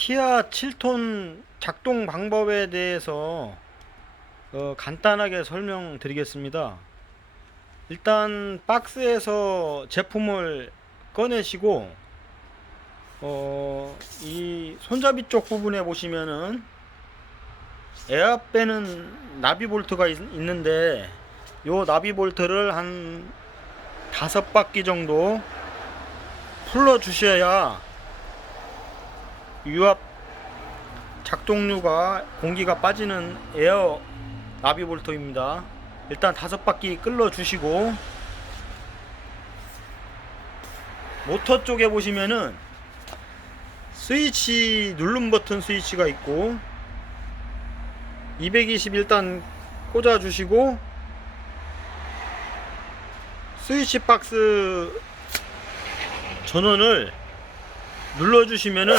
티아 7톤 작동 방법에 대해서 간단하게 설명드리겠습니다. 일단 박스에서 제품을 꺼내시고 이 손잡이 쪽 부분에 보시면은 에어 빼는 나비 볼트가 있는데 요 나비 볼트를 한 5바퀴 정도 풀러 주셔야 유압 작동류가 공기가 빠지는 에어 나비 볼트입니다. 일단 5바퀴 끌러 주시고, 모터 쪽에 보시면은 스위치 누름 버튼 스위치가 있고 220 일단 꽂아 주시고, 스위치 박스 전원을 눌러 주시면은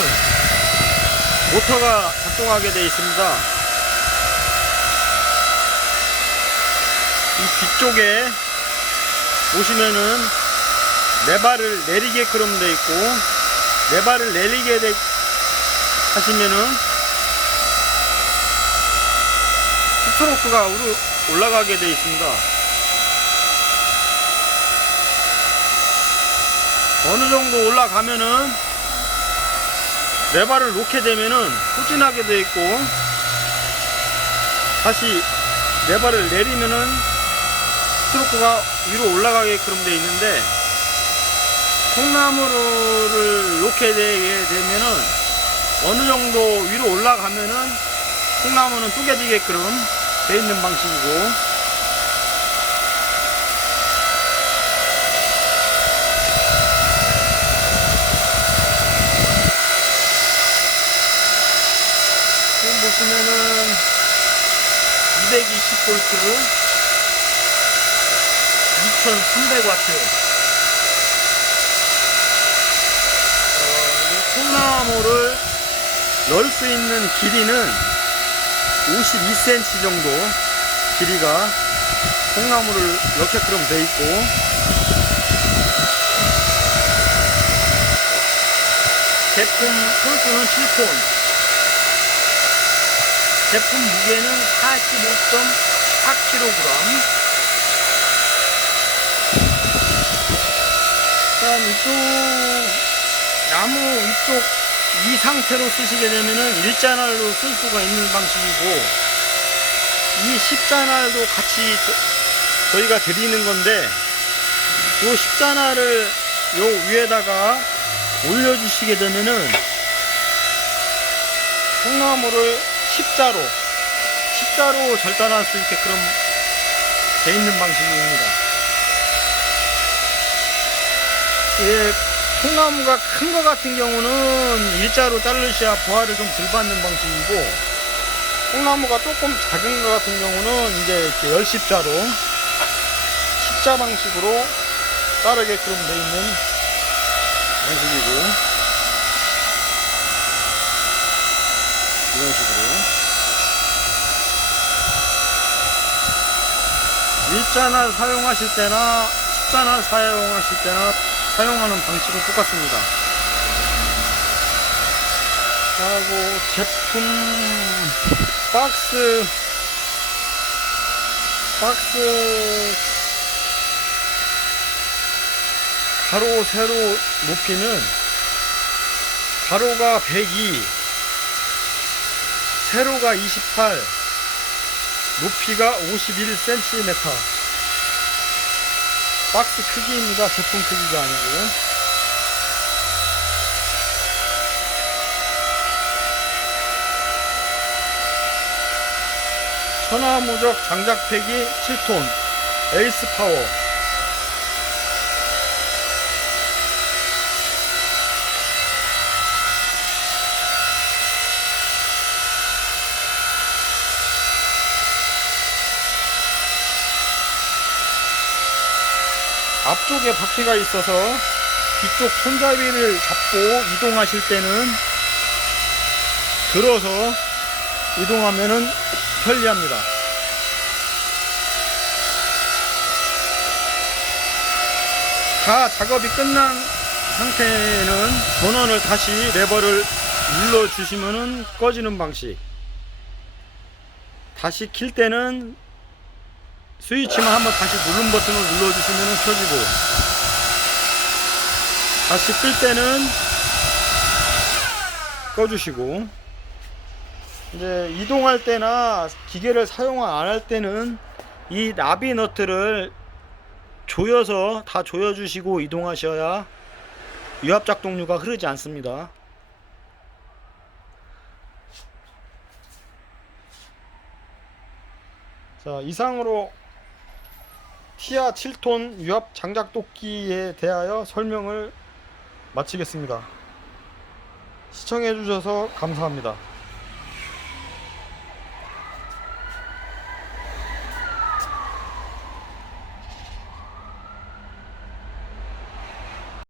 모터가 작동하게 되어 있습니다. 이 뒤쪽에 보시면은 레바를 내리게끔 되어 있고, 레바를 내리게 하시면은 스트로크가 올라가게 되어 있습니다. 어느 정도 올라가면은 레바를 놓게 되면은 후진하게 되어 있고, 다시 레바를 내리면은 스트로크가 위로 올라가게끔 되어 있는데, 콩나물을 놓게 되게 되면은 어느 정도 위로 올라가면은 콩나물은 쪼개지게끔 되어 있는 방식이고, 지금 보시면은 220V 2300W 이 콩나물을 넣을 수 있는 길이는 52cm 정도 길이가 콩나물을 넣게끔 되어 있고, 제품 홀수는 7톤, 제품 무게는 45.4kg. 일단 이쪽 나무 이쪽 이 상태로 쓰시게 되면은 1자날로 쓸 수가 있는 방식이고, 이 10자날도 같이 저희가 드리는 건데, 요 10자날을 요 위에다가 올려주시게 되면은 콩나물을 10자로 절단할 수 있게끔 돼 있는 방식입니다. 예, 콩나무가 큰 거 같은 경우는 일자로 자르셔야 부하를 좀 덜 받는 방식이고, 콩나무가 조금 작은 거 같은 경우는 이제 이렇게 10자로 10자 방식으로 자르게끔 돼 있는 방식이고, 이런 식으로 1자날 사용하실 때나 10자날 사용하실 때나 사용하는 방식은 똑같습니다. 하고 제품 박스 가로 세로 높이는 가로가 102, 세로가 28, 높이가 51cm 박스 크기입니다. 제품 크기가 아니고. 천하무적 장작팩이 7톤 에이스 파워. 앞쪽에 바퀴가 있어서 뒤쪽 손잡이를 잡고 이동하실 때는 들어서 이동하면은 편리합니다. 다 작업이 끝난 상태는 전원을 다시 레버를 눌러 주시면은 꺼지는 방식, 다시 킬 때는 스위치만 한번 다시 누른 버튼을 눌러 주시면은 켜지고, 다시 끌 때는 꺼주시고, 이제 이동할 때나 기계를 사용 안 할 때는 이 나비 너트를 조여서 다 조여 주시고 이동하셔야 유압 작동류가 흐르지 않습니다. 자, 이상으로 티아 7톤 유압 장작도끼에 대하여 설명을 마치겠습니다. 시청해 주셔서 감사합니다.